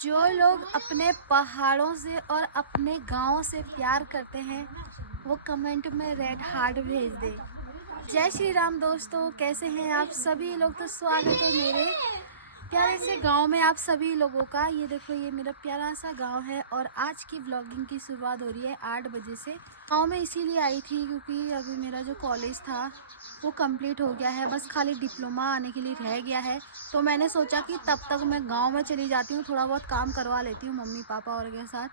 जो लोग अपने पहाड़ों से और अपने गाँव से प्यार करते हैं वो कमेंट में रेड हार्ट भेज दे। जय श्री राम दोस्तों, कैसे हैं आप सभी लोग। तो स्वागत है मेरे प्यारे से गांव में आप सभी लोगों का। ये देखो, ये मेरा प्यारा सा गांव है और आज की व्लॉगिंग की शुरुआत हो रही है 8 बजे से। गांव में इसीलिए आई थी क्योंकि अभी मेरा जो कॉलेज था वो कंप्लीट हो गया है, बस खाली डिप्लोमा आने के लिए रह गया है। तो मैंने सोचा कि तब तक मैं गांव में चली जाती हूँ, थोड़ा बहुत काम करवा लेती हूँ मम्मी पापा और के साथ।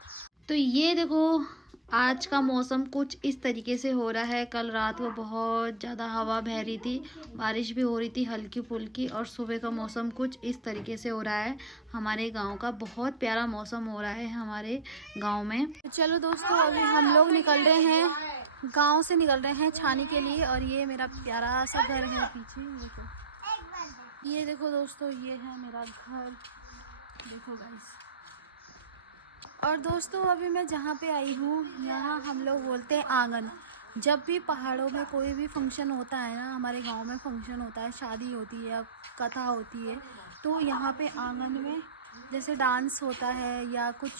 तो ये देखो, आज का मौसम कुछ इस तरीके से हो रहा है। कल रात को बहुत ज़्यादा हवा बह रही थी, बारिश भी हो रही थी हल्की फुल्की, और सुबह का मौसम कुछ इस तरीके से हो रहा है। हमारे गांव का बहुत प्यारा मौसम हो रहा है हमारे गांव में। चलो दोस्तों, अभी हम लोग निकल रहे हैं, गांव से निकल रहे हैं छानी के लिए। और ये मेरा प्यारा सा घर है पीछे, देखो। ये देखो दोस्तों, ये है मेरा घर, देखो गाइस। और दोस्तों, अभी मैं जहाँ पे आई हूँ यहाँ हम लोग बोलते हैं आंगन। जब भी पहाड़ों में कोई भी फंक्शन होता है ना, हमारे गांव में फंक्शन होता है, शादी होती है या कथा होती है, तो यहाँ पे आंगन में जैसे डांस होता है या कुछ,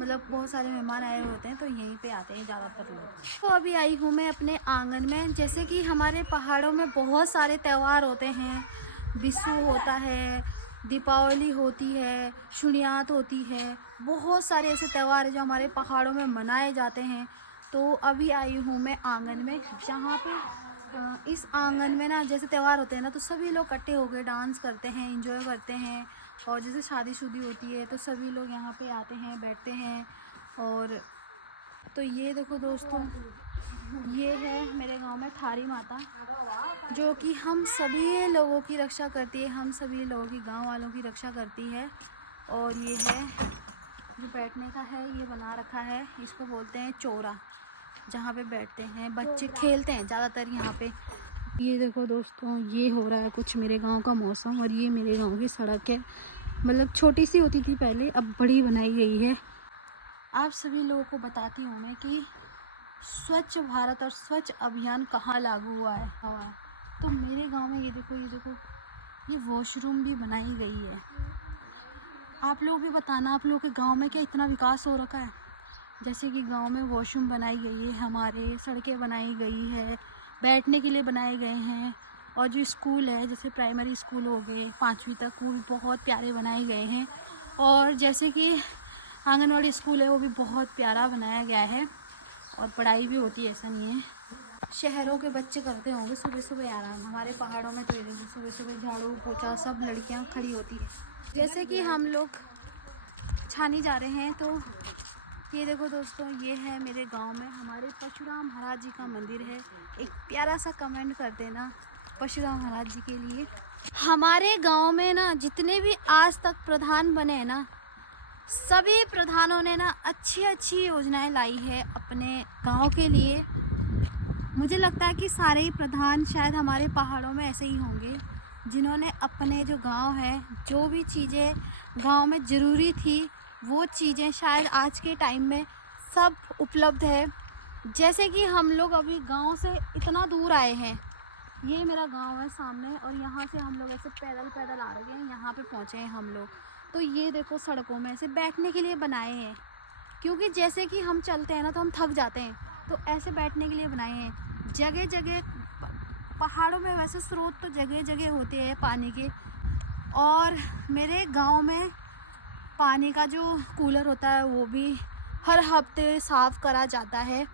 मतलब बहुत सारे मेहमान आए होते हैं तो यहीं पे आते हैं ज़्यादातर लोग। तो अभी आई हूँ मैं अपने आंगन में। जैसे कि हमारे पहाड़ों में बहुत सारे त्यौहार होते हैं, बिशु होता है, दीपावली होती है, शुनियात होती है, बहुत सारे ऐसे त्यौहार हैं जो हमारे पहाड़ों में मनाए जाते हैं। तो अभी आई हूँ मैं आंगन में, जहाँ पे इस आंगन में ना जैसे त्यौहार होते हैं ना, तो सभी लोग इकट्ठे होकर डांस करते हैं, एंजॉय करते हैं। और जैसे शादी होती है तो सभी लोग यहाँ पे आते हैं, बैठते हैं। और तो ये देखो दोस्तों, ये है मेरे गांव में थारी माता, जो कि हम सभी लोगों की रक्षा करती है, हम सभी लोगों की, गांव वालों की रक्षा करती है। और ये है जो बैठने का है, ये बना रखा है, इसको बोलते हैं चौरा, जहाँ पे बैठते हैं बच्चे, खेलते हैं ज़्यादातर यहाँ पे। ये देखो दोस्तों, ये हो रहा है कुछ मेरे गांव का मौसम। और ये मेरे गांव की सड़क है, मतलब छोटी सी होती थी पहले, अब बड़ी बनाई गई है। आप सभी लोगों को बताती हूँ मैं कि स्वच्छ भारत और स्वच्छ अभियान कहाँ लागू हुआ है। तो मेरे गांव में ये देखो, ये देखो, ये वॉशरूम भी बनाई गई है। आप लोग भी बताना, आप लोगों के गांव में क्या इतना विकास हो रखा है। जैसे कि गांव में वॉशरूम बनाई गई है, हमारे सड़कें बनाई गई है, बैठने के लिए बनाए गए हैं। और जो स्कूल है, जैसे प्राइमरी स्कूल हो गए 5वीं तक, वो भी बहुत प्यारे बनाए गए हैं। और जैसे कि आंगनवाड़ी स्कूल है, वो भी बहुत प्यारा बनाया गया है और पढ़ाई भी होती है, ऐसा नहीं है। शहरों के बच्चे करते होंगे सुबह सुबह आराम, हमारे पहाड़ों में तो ये सुबह सुबह झाड़ू पोछा सब लड़कियां खड़ी होती है। जैसे कि हम लोग छानी जा रहे हैं, तो ये देखो दोस्तों, ये है मेरे गांव में हमारे परशुराम महाराज जी का मंदिर है। एक प्यारा सा कमेंट कर देना परशुराम महाराज जी के लिए। हमारे गांव में ना जितने भी आज तक प्रधान बने हैं ना, सभी प्रधानों ने ना अच्छी अच्छी योजनाएं लाई है अपने गांव के लिए। मुझे लगता है कि सारे ही प्रधान शायद हमारे पहाड़ों में ऐसे ही होंगे, जिन्होंने अपने जो गांव है, जो भी चीज़ें गांव में ज़रूरी थी, वो चीज़ें शायद आज के टाइम में सब उपलब्ध है। जैसे कि हम लोग अभी गांव से इतना दूर आए हैं, ये मेरा गांव है सामने, और यहाँ से हम लोग ऐसे पैदल पैदल आ रहे हैं, यहाँ पे पहुँचे हैं हम लोग। तो ये देखो, सड़कों में ऐसे बैठने के लिए बनाए हैं, क्योंकि जैसे कि हम चलते हैं ना तो हम थक जाते हैं, तो ऐसे बैठने के लिए बनाए हैं। जगह जगह पहाड़ों में वैसे स्रोत तो जगह जगह होते हैं पानी के, और मेरे गांव में पानी का जो कूलर होता है वो भी हर हफ्ते साफ़ करा जाता है,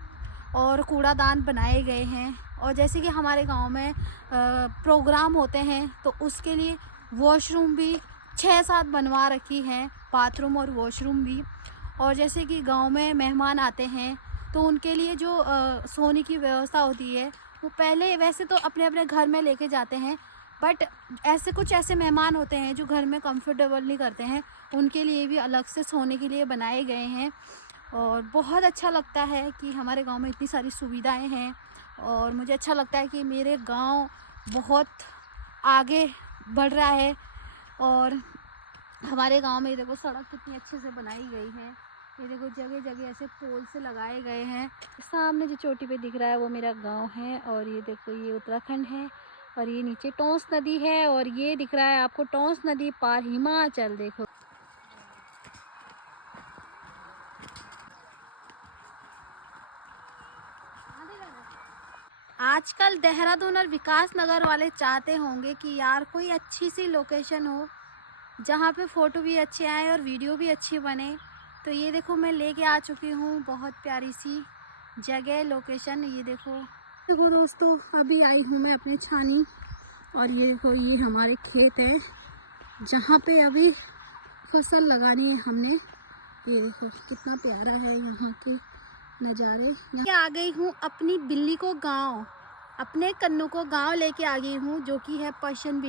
और कूड़ादान बनाए गए हैं। और जैसे कि हमारे गांव में प्रोग्राम होते हैं तो उसके लिए वॉशरूम भी 6-7 बनवा रखी हैं, बाथरूम और वॉशरूम भी। और जैसे कि गांव में मेहमान आते हैं तो उनके लिए जो सोने की व्यवस्था होती है, वो पहले वैसे तो अपने अपने घर में लेके जाते हैं, बट ऐसे कुछ ऐसे मेहमान होते हैं जो घर में कंफर्टेबल नहीं करते हैं, उनके लिए भी अलग से सोने के लिए बनाए गए हैं। और बहुत अच्छा लगता है कि हमारे गांव में इतनी सारी सुविधाएं हैं, और मुझे अच्छा लगता है कि मेरे गांव बहुत आगे बढ़ रहा है। और हमारे गांव में देखो सड़क कितनी अच्छे से बनाई गई है, ये देखो जगह जगह ऐसे पोल से लगाए गए हैं। सामने जो चोटी पे दिख रहा है वो मेरा गांव है, और ये देखो ये उत्तराखंड है, और ये नीचे टोंस नदी है, और ये दिख रहा है आपको टोंस नदी पार हिमाचल। देखो आजकल देहरादून और विकास नगर वाले चाहते होंगे कि यार कोई अच्छी सी लोकेशन हो जहाँ पे फ़ोटो भी अच्छे आए और वीडियो भी अच्छी बने। तो ये देखो मैं लेके आ चुकी हूँ बहुत प्यारी सी जगह लोकेशन। ये देखो देखो दोस्तों, अभी आई हूँ मैं अपने छानी और ये देखो ये हमारे खेत है जहाँ पे अभी फसल लगानी है हमने। ये देखो कितना प्यारा है यहाँ के नज़ारे। आ गई हूँ अपनी बिल्ली को गांव, अपने कन्नू को गांव लेके आ गई हूँ, जो कि है पर्शियन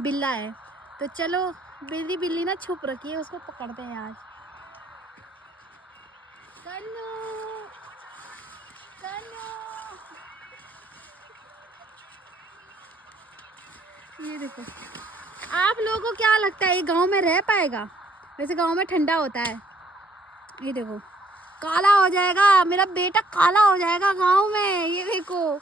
बिल्ला है। तो चलो बिल्ली ना छुप रखी है, उसको पकड़ते हैं आज। कन्नू कन्नू, ये देखो। आप लोगों को क्या लगता है ये गांव में रह पाएगा? वैसे गांव में ठंडा होता है। ये देखो काला हो जाएगा, मेरा बेटा काला हो जाएगा गांव में। ये देखो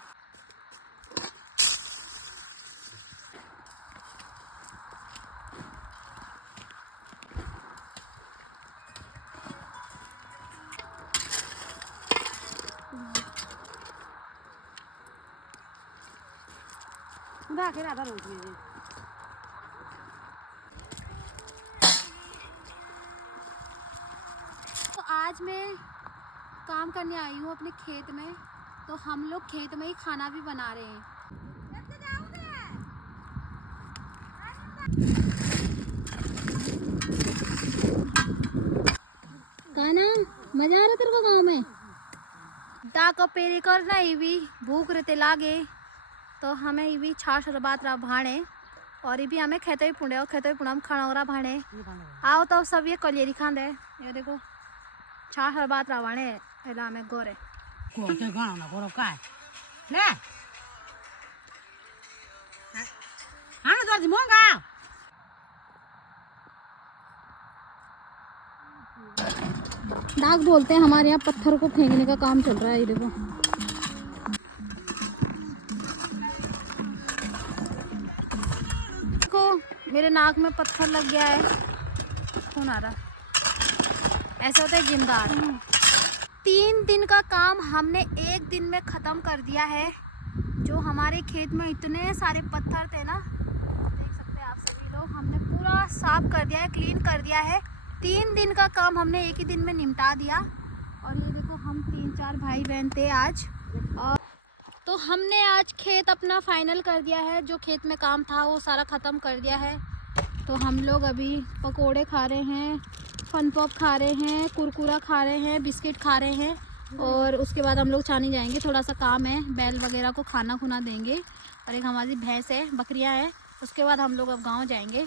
तो आज मैं काम करने आई हूँ अपने खेत में। तो हम लोग खेत में ही खाना भी बना रहे हैं। काना मजा आ रहा तेरे को गाँव में? डाको पेरी करना इवी भूख रहते लागे तो हमें इवी छाछ बात रहा भाणे और इवी हमें खेते पुणे और खेते पुणे हम खाना हो रहा भाणे आओ तो सब ये कलियरी खांदे। ये देखो छाछ बात रहा भाणे एला हमें गोरे को ते गाणं ना गोरो काय ले आना दर्जी मोंगा। डाक बोलते हैं हमारे यहाँ पत्थर को फेंकने का काम चल रहा है। ये देखो मेरे नाक में पत्थर लग गया है, खून आ रहा। ऐसा होता है जिंदार। 3 दिन का काम हमने 1 दिन में ख़त्म कर दिया है। जो हमारे खेत में इतने सारे पत्थर थे ना, देख सकते हैं आप सभी लोग, हमने पूरा साफ कर दिया है, क्लीन कर दिया है। 3 दिन का काम हमने 1 ही दिन में निपटा दिया। और ये देखो हम 3-4 भाई बहन थे आज, और तो हमने आज खेत अपना फाइनल कर दिया है। जो खेत में काम था वो सारा ख़त्म कर दिया है। तो हम लोग अभी पकोड़े खा रहे हैं, फन पॉप खा रहे हैं, कुरकुरा खा रहे हैं, बिस्किट खा रहे हैं। और उसके बाद हम लोग छानी जाएंगे, थोड़ा सा काम है, बैल वगैरह को खाना खुना देंगे। और एक हमारी भैंस है, बकरियां हैं। उसके बाद हम लोग अब गांव जाएंगे।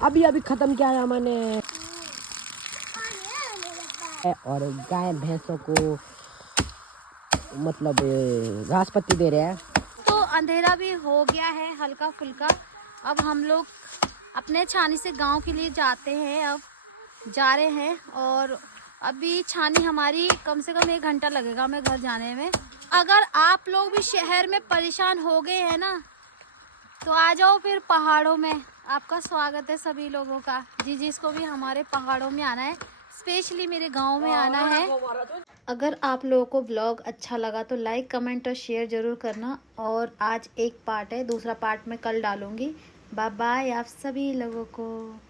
अभी अभी खत्म किया है मैंने और गाय भैंसों को मतलब घास पत्ती दे रहे हैं। तो अंधेरा भी हो गया है हल्का फुल्का। अब हम लोग अपने छानी से गांव के लिए जाते हैं, अब जा रहे हैं। और अभी छानी हमारी कम से कम 1 घंटा लगेगा हमें घर जाने में। अगर आप लोग भी शहर में परेशान हो गए हैं ना, तो आ जाओ फिर पहाड़ों में। आपका स्वागत है सभी लोगों का। जिसको भी हमारे पहाड़ों में आना है, स्पेशली मेरे गांव में आना है। अगर आप लोगों को ब्लॉग अच्छा लगा तो लाइक कमेंट और शेयर ज़रूर करना। और आज एक पार्ट है, दूसरा पार्ट मैं कल डालूंगी। बाय बाय आप सभी लोगों को।